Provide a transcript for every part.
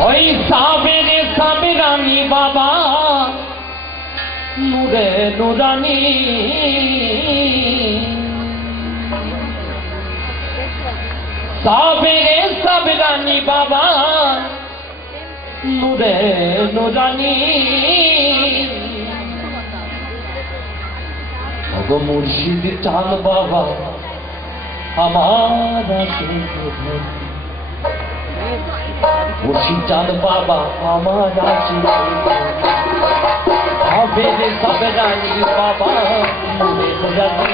ওই সাবেরে সাবেরানি বাবা নূরে নুরানি সাবেরে সাবেরানি বাবা নূরে নুরানি ওগো মুর্শিদ চাঁদ বাবা আমার মুর্শিদ চাঁদ বাবা আমার সাবেরে সাবেরানি বাবা নূরে নুরানি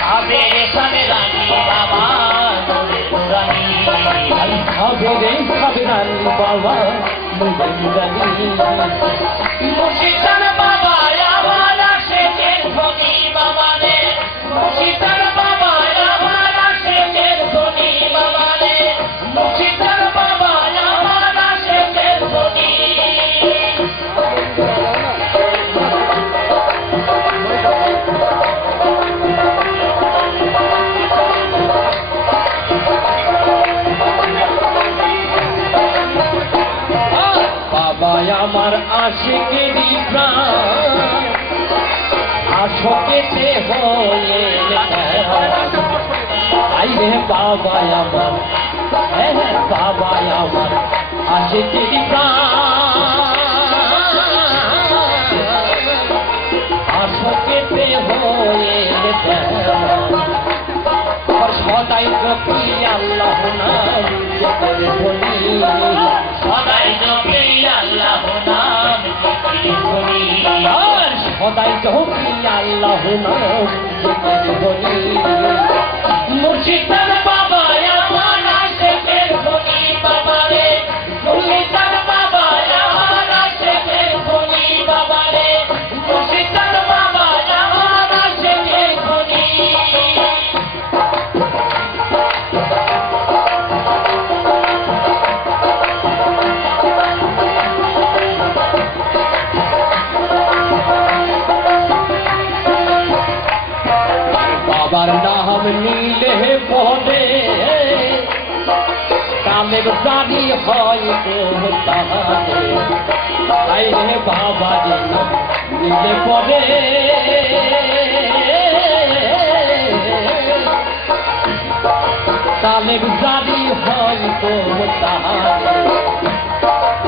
সাবেরে সাবেরানি বাবা নূরে নুরানি সাবেরে সাবেরানি বাবা নূরে নুরানি মুর্শিদ চাঁদ বাবা আমার আশিকের ধনী বাবা রে মুর্শিদ চাঁদ বাবা আমার আশিকের ধনী বাবা রে মুর্শিদ চাঁদ বাবা আমার আশিকের ধনী আমার আশিকেরই প্রাণ আশোকেতে হয়ে আইরে বাবা আমার বাবা আমার আশিকেরই প্রাণ আশোকেতে হয়ে সদাই জপি আল্লাহ নাম বলি সদাই জপি আল্লাহ নাম বলি সদাই জপি আল্লাহ নাম বলি মুর্শিদ বাবা আমার আশিকের ধনী বাবা রে মুর্শিদ বাবা আমার আশিকের ধনী বাবা রে মুর্শিদ বাবা আমার আশিকের ধনী বাবার নাম নিলে পদে কামের জানি হয় তাহারে তাই রে বাবার নাম নিলে পদে কামের জানি হয় তাহারে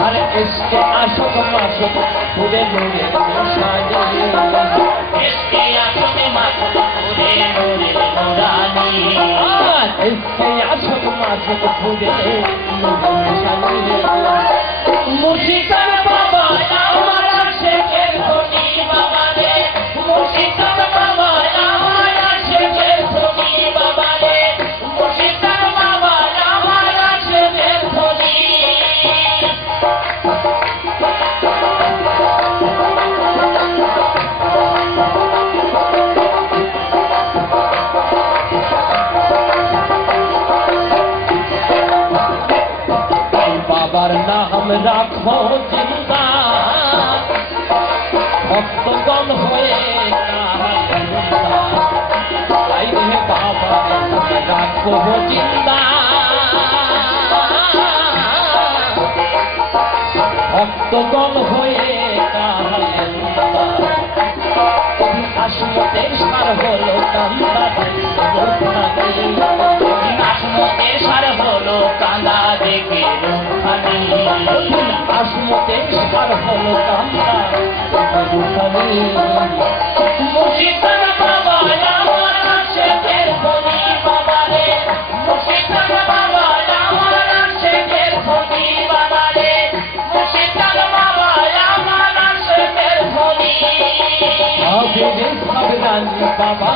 আরে এসকে আশক মাসক পুরে নুরে মশানি এসকে আশক মাসক পুরে নুরে নুরানি এসকে আশক মাসক পুরে নুরে মশানি মুর্শিদ বাবা আমার আশিকের ধনী বাবা রে মুর্শিদ বাবা আমার আশিকের ধনী বাবা রে মুর্শিদ বাবা আমার আশিকের ধনী বাবার নাম রাখো জিন্দা ভক্তগণ হয়ে তাই রে বাবার নাম রাখো জিন্দা ভক্তগণ হয়ে আসমতে সার হলো কান্দা আসমতে সার হলো কান্দা দেখে আসমতে সার হলো কান্দা মুর্শিদ বাবা আমার আশিকের ধনী বাবা রে মুর্শিদ বাবা আমার আশিকের ধনী বাবা রে মুর্শিদ বাবা আমার আশিকের ধনী সাবেরে সাবেরানি বাবা